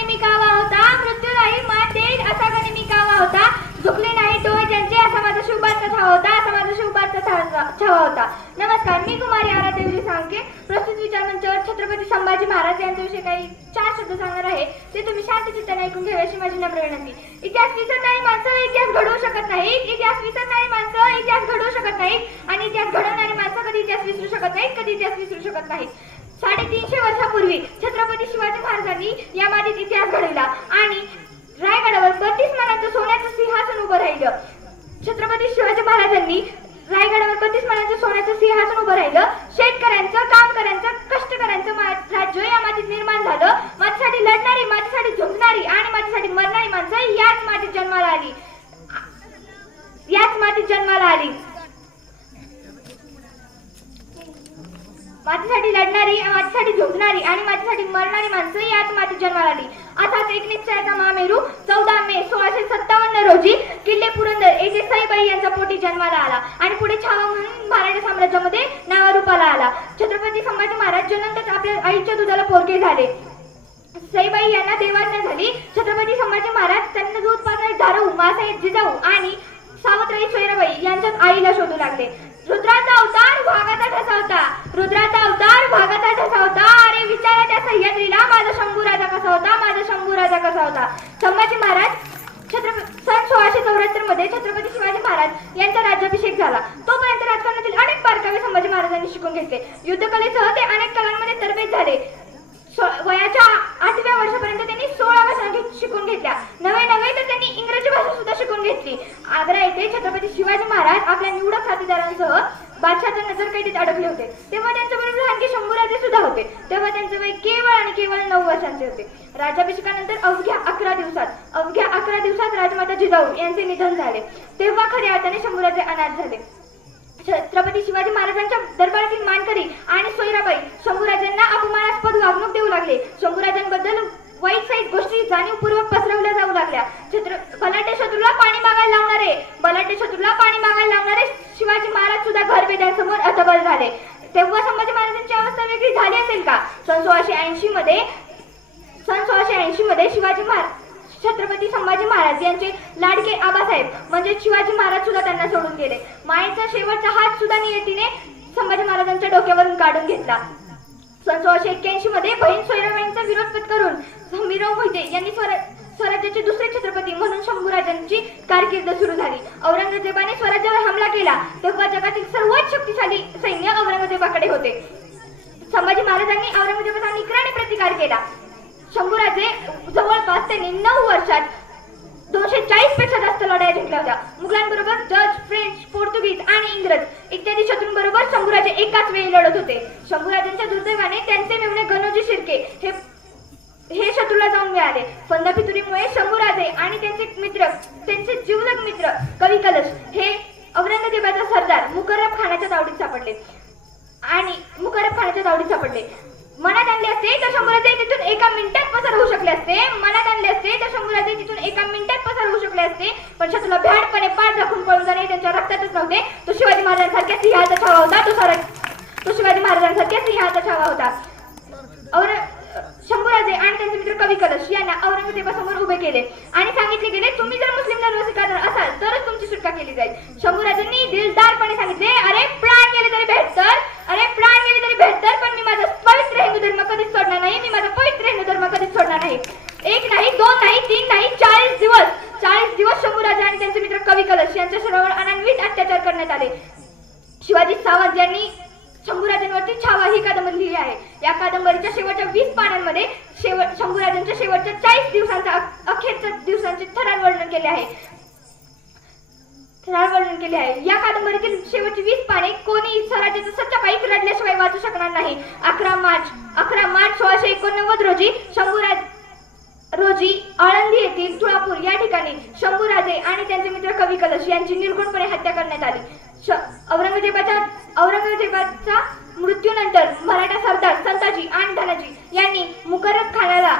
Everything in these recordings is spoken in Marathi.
नेहमी होता मृत्यू नाही मान देईल असा गणी होता. झुकले नाही डोळे ज्यांचे असा माझा शुभार्थ छावा होता असा माझा शुभार्थ छावा होता. नमस्कार मी कुमारी आराध्य विजय प्रस्तुत विचार मंचावर छत्रपती संभाजी महाराज यांच्याविषयी काही चार शब्द सांगणार आहे. ते तुम्ही शांत चित्ताने ऐकून घ्यावे अशी माझी नम्र विनंती. इतिहास विसरणारी माणसं इतिहास घडवू शकत नाही इतिहास विसरणारी माणसं इतिहास घडवू शकत नाही आणि इतिहास घडवणारी माणसं कधी इतिहास विसरू शकत नाहीत कधी इतिहास विसरू शकत नाहीत. साडेतीनशे वर्षापूर्वी छत्रपती शिवाजी महाराजांनी या मातीत इतिहास घडविला आणि रायगडावर बत्तीस मानाचं सोन्याचं सिंहासन उभं राहिलं. छत्रपती शिवाजी महाराजांनी रायगडावर बत्तीस मानाचं सोन्याचं सिंहासन उभं राहिलं. शेतकऱ्यांचं कामकऱ्यांचं कष्टकऱ्यांचं राज्य या मातीत निर्माण झालं. मातीसाठी लढणारी मातीसाठी झुंजणारी आणि माझ्यासाठी मरणारी माणसं याच मातीत जन्माला आली याच मातीत जन्माला आली माझ्यासाठी लढणारी माझ्यासाठी झुंजणारी आणि माझ्यासाठी मरणारी माणसं याच माती जन्माला आली. अर्थात एक महामेरू चौदा मे सोळाशे सत्तावन्न रोजी किल्ले पुरंदर येथे साईबाई यांचा पोटी जन्माला आला आणि पुढे छावा म्हणून मराठा साम्राज्यामध्ये नावारूपाला आला. छत्रपती संभाजी महाराज जन्मतच आपल्या आईच्या दुधाला पोरके झाले. साईबाई यांना देवाज्ञा झाली. छत्रपती संभाजी महाराज त्यांना दूध पाजणारे धारऊ मासाहेब जिजाऊ आणि सावत्राई सोयराबाई यांच्यात आईला शोधू लागले. रुद्राचा अवतार भागाचा ठसा होता. रुद्राचा अवतार भागाचा ठसा होता. अरे विचारा त्या सह्याद्रीला माझा शंभू राजा कसा होता? माझा शंभू राजा कसा होता? संभाजी महाराज छत्रपती सन सोळाशे चौऱ्याहत्तरमध्ये छत्रपती शिवाजी महाराज यांचा राज्याभिषेक झाला. तोपर्यंत राजकारणातील अनेक बारकावे संभाजी महाराजांनी शिकून घेतले. युद्धकलेसह ते अनेक कलांमध्ये तरबेज झाले. वयाच्या आठव्या वर्षापर्यंत त्यांनी सोळा भाषा शिकून घेतल्या. नवे नवे तर त्यांनी इंग्रजी भाषा सुद्धा शिकून घेतली. आग्रा येथे छत्रपती शिवाजी महाराज आपल्या निवडक साथीदारांसह बादशाच्या नजरकैदेत अडकले होते. तेव्हा त्यांच्याबरोबर आणखी शंभूराजे सुद्धा होते. तेव्हा त्यांचे वय केवळ आणि केवळ नऊ वर्षांचे होते. राज्याभिषेकानंतर अवघ्या अकरा दिवसात अवघ्या अकरा दिवसात राजमाता जिजाऊ यांचे निधन झाले. तेव्हा खऱ्या अर्थाने शंभूराजे अनाथ झाले. छत्रपती शिवाजी महाराजांच्या दरबारातील मानकरी आणि सोयराबाई शंभूराजांना अपमानास्पद वागणूक देऊ लागले. शंभूराजांबद्दल वाईट साईट गोष्टी जाणीवपूर्वक पसरवल्या जाऊ लागल्या. छत्र बलाढ्य शत्रूला पाणी मागायला लावणारे बलाढ्य शत्रूला पाणी मागायला लावणारे शिवाजी महाराज सुद्धा घरबेद्यांसमोर अतबल झाले. तेव्हा संभाजी महाराजांची अवस्था वेगळी झाली असेल का? सन सोळाशे ऐंशी मध्ये सन सोळाशे ऐंशी मध्ये शिवाजी महाराज छत्रपती संभाजी महाराज यांचे लाडके आबासाहेब म्हणजे शिवाजी महाराज सुद्धा त्यांना सोडून गेले. मायेचा शेवटचा हात सुद्धा नियतीने संभाजी महाराजांच्या डोक्यावरून काढून घेतला. सन सोळाशे एक्क्याऐंशी मध्ये बहीण सोयराबाईंचा विरोध पत्करून हंबीराव मोहिते यांनी स्वरा स्वराज्याचे दुसरे छत्रपती म्हणून शंभूराजांची कारकीर्द सुरू झाली. औरंगजेबाने स्वराज्यावर हमला केला. तेव्हा जगातील सर्वात शक्तिशाली सैन्य औरंगजेबाकडे होते. संभाजी महाराजांनी औरंगजेबाचा निकराने प्रतिकार केला. शंभूराजे जवळपास त्यांनी नऊ वर्षात दोनशे चाळीसपेक्षा जास्त लढाया जिंकल्या होत्या. मुघलांबरोबर डच फ्रेंच पोर्तुगीज आणि इंग्रज इत्यादी शत्रूंबरोबर शंभूराजे एकाच वेळी लढत होते. शंभूराजांच्या दुर्दैवाने त्यांचे मेवणे गणोजी शिर्के हे हे शत्रूला जाऊन मिळाले. फंदाफितुरीमुळे शंभूराजे आणि त्यांचे मित्र त्यांचे जीवलग मित्र कवी कलश हे औरंगजेबाचा सरदार मुकरब खानाच्या दावडीत सापडले. आणि मुकरब खानाच्या दावडीत सापडले. मनात आणले असते तर शंभराचे तिथून एका मिनिटात पसार होऊ शकले असते. मनात आणले असते तर शंभराचे तिथून एका मिनिटात पसार होऊ शकले असते. पण शत्रूला भ्याडपणे पाठ दाखवून पळून जाणे त्यांच्या रक्तातच नव्हते. तो शिवाजी महाराजांसारख्या सिंहाचा छावा होता. तो सारा तो शिवाजी महाराजांसारख्या सिंहाचा छावा होता. और शंभूराजे आणि त्यांचे मित्र कवी कलश यांना औरंगजेबासमोर उभे केले आणि सांगितले गेले तुम्ही जर मुस्लिम धर्म स्वीकारणार असाल तरच तुमची सुटका केली जाईल. शंभूराजांनी दिलदारपणे सांगितले अरे प्राण गेले तरी बेहतर अरे प्राण गेले तरी बेहतर पण मी माझा पवित्र हिंदू धर्म कधीच सोडणार नाही मी माझा पवित्र हिंदू धर्म कधीच सोडणार नाही एक नाही दोन नाही तीन नाही चाळीस दिवस चाळीस दिवस शंभूराजा आणि त्यांचे मित्र कवी कलश यांच्या शरीरावर अनन्वित अत्याचार करण्यात आले. शिवाजी सावंत यांनी शंभूराजांवरती छावा ही कादंबरी लिहिली आहे. या कादंबरीच्या शेवटच्या वीस पानांमध्ये शेवट शंभूराजांच्या शेवटच्या चाळीस दिवसांचा अखेरच्या दिवसांचे थरार वर्णन केले आहे. थरार वर्णन केले आहे. या कादंबरीतील शेवटची वीस पाने कोणी स्वराज्याचा सच्चा पाईक रडल्याशिवाय वाचू शकणार नाही. अकरा मार्च अकरा मार्च सोळाशे एकोणनव्वद रोजी शंभूराज रोजी आळंदी येथील तुळापूर या ठिकाणी शंभूराजे आणि त्यांचे मित्र कवी कलश यांची निर्घुणपणे हत्या करण्यात आली. श- औरंगजेबाच्या औरंगजेबाच्या मृत्यूनंतर मराठा सरदार संताजी आणि धनाजी यांनी मुकरत खानाला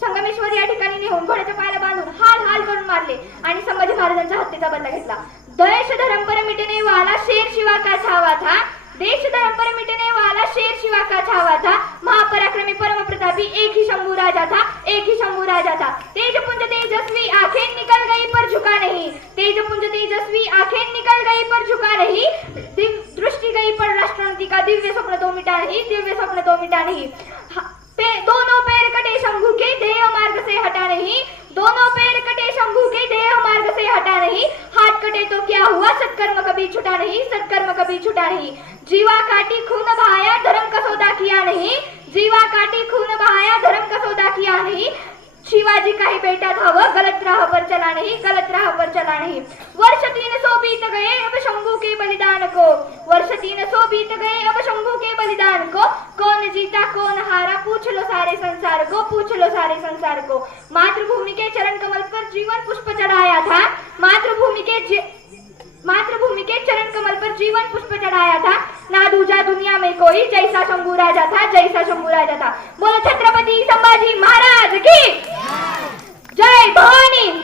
संगमेश्वर या ठिकाणी नेऊन घोड्याच्या पायाला बांधून हाल हाल करून मारले आणि संभाजी महाराजांच्या हत्येचा बदला घेतला. देश धरम पर मिटने वाला शेर शिवा का छावा था? देश धर्म पर मिटने वाला शेर शिवा का छावा था महापराक्रमी परम प्रतापी एक ही शंभू राजा था एक ही राजा था तेज पुंज तेजस्वी आंखें निकल गई पर झुका नहीं. तेज पुंज तेजस्वी आंखें निकल गई पर झुका नहीं. दिव- दृष्टि गई पर राष्ट्रपति का दिव्य स्वप्न तो मिटा नहीं दिव्य स्वप्न तो मिटा नहीं. पे, दोनों पैर कटे शंभू के देह मार्ग से हटा नहीं. दोनों पैर कटे शंभू के देह मार्ग से हटा नहीं हाथ कटे तो क्या हुआ सत्कर्म कभी छुटा नहीं सत्कर्म कभी छुटा नहीं। जीवा काटी खून बहाया धर्म का सौदा किया नहीं। जीवा काटी खून बहाया धर्म का सौदा किया नहीं। शिवाजी काही बेटा धाव गलत राह पर चला नहीं गलत राह पर चला नहीं। वर्ष तीन सौ बीत गए अब शंभू के बलिदान को। वर्ष तीन सौ बीत गए अब शंभू के बलिदान को। कौन जीता कौन हारा पूछ लो सारे संसार को पूछ लो सारे संसार को। मातृभूमि के चरण कमल पर जीवन पुष्प चढ़ाया था। मातृभूमि के मातृभूमि के चरण कमल पर जीवन पुष्प चढ़ाया था। ना दूजा दुनिया में कोई जैसा शंभू राजा था जैसा शंभू राजा था। बोलो छत्रपति संभाजी महाराज की। जय भवानी।